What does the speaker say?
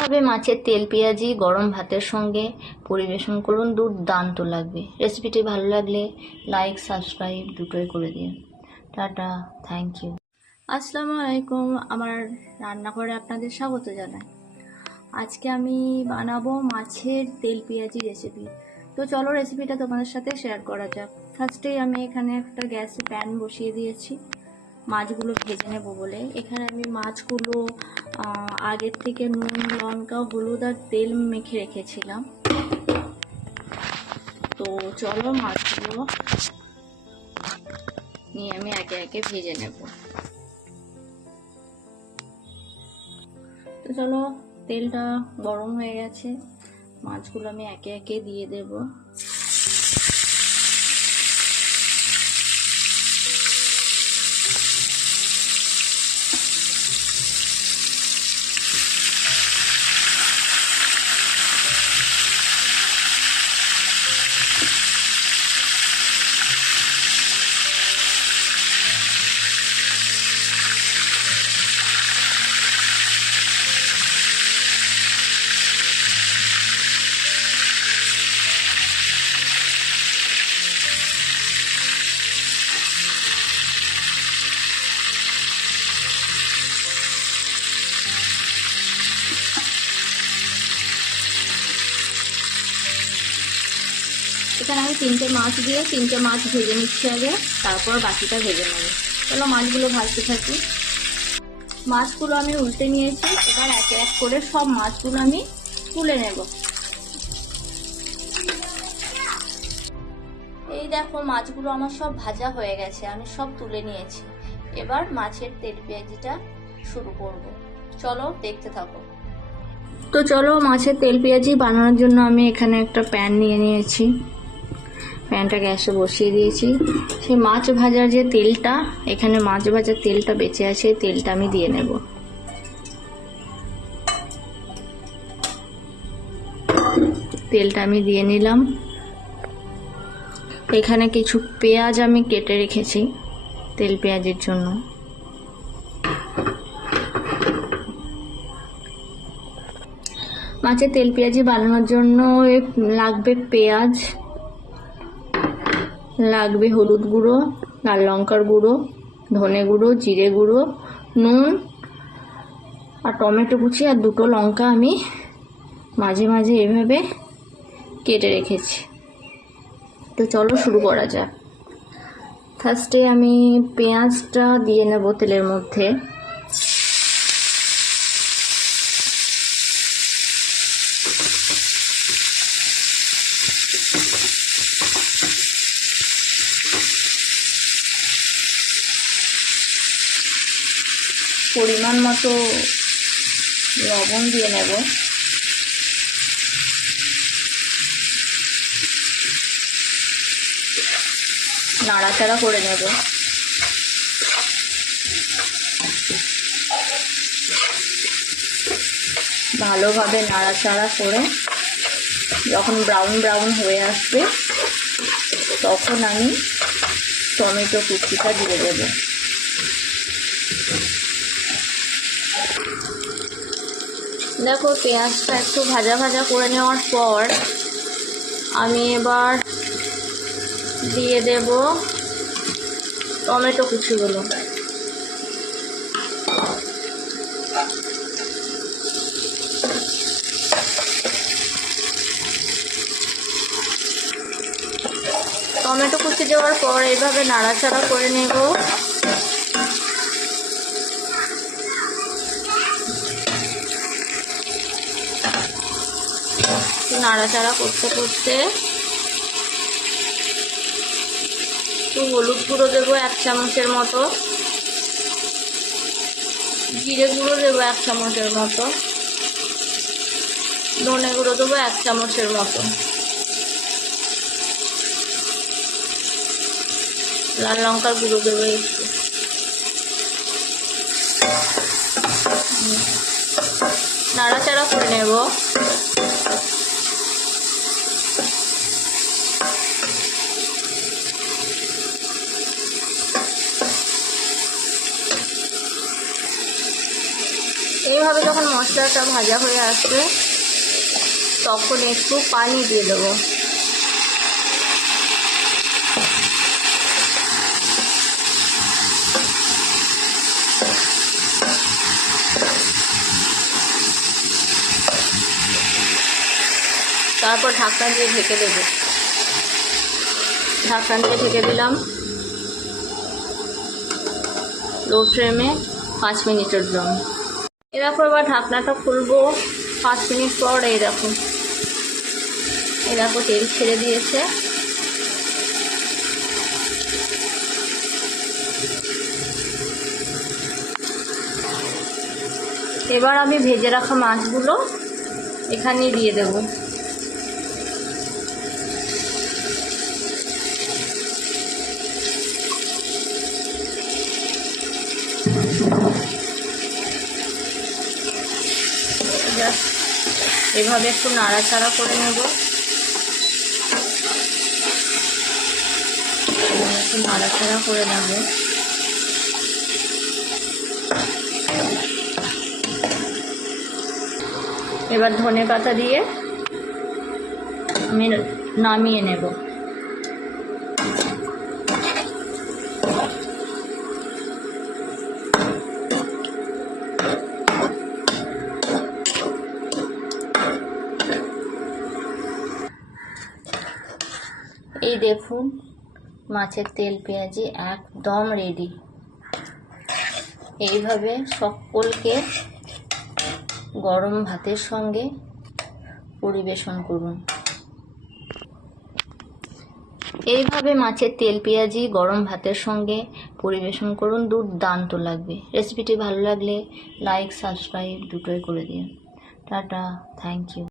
ভাবে মাছের তেল পেঁয়াজি গরম ভাতের সঙ্গে পরিবেশন করুন, দুর্দান্ত লাগবে। রেসিপিটি ভালো লাগলে লাইক সাবস্ক্রাইব দুটোই করে দিন। Tata, thank you. আসসালামু আলাইকুম, আমার রান্নাঘরে আপনাদের স্বাগত জানাই। আজকে আমি বানাবো মাছের তেল পেঁয়াজি রেসিপি। তো চলো রেসিপিটা তোমাদের সাথে শেয়ার করা যাক। ফার্স্টেই আমি এখানে একটা গ্যাসে প্যান বসিয়ে দিয়েছি মাছগুলো ভেজে নেব বলে। এখানে আমি মাছগুলো আগের থেকে নুন, লঙ্কা, হলুদ আর তেল মেখে রেখেছিলাম। তো চলো মাছগুলো নিয়ে আমি একে একে ভেজে নেব। তো চলো, তেলটা গরম হয়ে গেছে, মাছগুলো আমি একে একে দিয়ে দেব। এখানে আমি 3টে মাছ দিয়ে 3টে মাছ ভেজে নিচ্ছি আগে, তারপর বাকিটা ভেজে নেব। চলো মাছগুলো ভাজতে থাকি। মাছগুলো আমি উল্টে নিয়েছি, এবার একে এক করে সব মাছগুলো আমি তুলে নেব। এই দেখো মাছগুলো আমার সব ভাজা হয়ে গেছে, আমি সব তুলে নিয়েছি। এবার মাছের তেল পেঁয়াজিটা শুরু করব, চলো দেখতে থাকো। তো চলো মাছের তেল পেঁয়াজি বানানোর জন্য আমি এখানে একটা প্যান নিয়ে নিয়েছি, প্যানটা গ্যাসে বসিয়ে দিয়েছি। সেই মাছ ভাজার যে তেলটা, এখানে মাছ ভাজার তেলটা বেঁচে আছে, তেলটা আমি দিয়ে নেব। তেলটা আমি দিয়ে নিলাম। এখানে কিছু পেঁয়াজ আমি কেটে রেখেছি তেল পেঁয়াজের জন্য। মাছের তেল পেঁয়াজি বানানোর জন্য লাগবে পেঁয়াজ, লাগবে হলুদ গুঁড়ো, লাল লঙ্কার গুঁড়ো, ধনে গুঁড়ো, জিরে গুঁড়ো, নুন আর টমেটো কুচি আর 2টো লঙ্কা আমি মাঝে মাঝে এভাবে কেটে রেখেছি। তো চলো শুরু করা যাক। ফার্স্টে আমি পেঁয়াজটা দিয়ে নেব তেলের মধ্যে। পরিমাণ মতো লবণ দিয়ে নেব। নাড়াচাড়া করে নেব। ভালোভাবে নাড়াচাড়া করে যখন ব্রাউন ব্রাউন হয়ে আসবে, তখন আমি টমেটো কুচিটা দিয়ে দেব। দেখো পেঁয়াজটা একটু ভাজা ভাজা করে নেওয়ার পর আমি এবার দিয়ে দেব টমেটো কুচিগুলো। টমেটো কুচি দেওয়ার পর এইভাবে নাড়াচাড়া করে নেব। নাড়াচাড়া করতে করতে একটু হলুদ গুঁড়ো দেবো 1 চামচের মতো, জিরে গুঁড়ো দেবো 1 চামচের মতো, ধনে গুঁড়ো দেবো 1 চামচের মতো, লাল লঙ্কার গুঁড়ো দেবো একটু। নাড়াচাড়া করে নেব। এইভাবে যখন মশলাটা ভাজা হয়ে আসবে তখন একটু পানি দিয়ে দেবো। তারপর ঢাকনা দিয়ে ঢেকে দেবো। ঢাকনা দিয়ে ঢেকে দিলাম লো ফ্লেমে 5 মিনিটের জন্য। এরপর আবার ঢাকনাটা খুলবো 5 মিনিট পর। এই দেখো তেল ছেড়ে দিয়েছে। এবার আমি ভেজে রাখা মাছগুলো এখানে দিয়ে দেব। এভাবে একটু নাড়াচাড়া করে নেব। একটু নাড়াচাড়া করে নেব। এবার ধনে পাতা দিয়ে আমি নামিয়ে নেব। এই দেখুন মাছের তেল পেঁয়াজি একদম রেডি। এইভাবে সকলকে গরম ভাতের সঙ্গে পরিবেশন করুন। এইভাবে মাছের তেল পেঁয়াজি গরম ভাতের সঙ্গে পরিবেশন করুন, দুর্দান্ত লাগবে। রেসিপিটি ভালো লাগলে লাইক সাবস্ক্রাইব দুটোই করে দিন। Tata, thank you.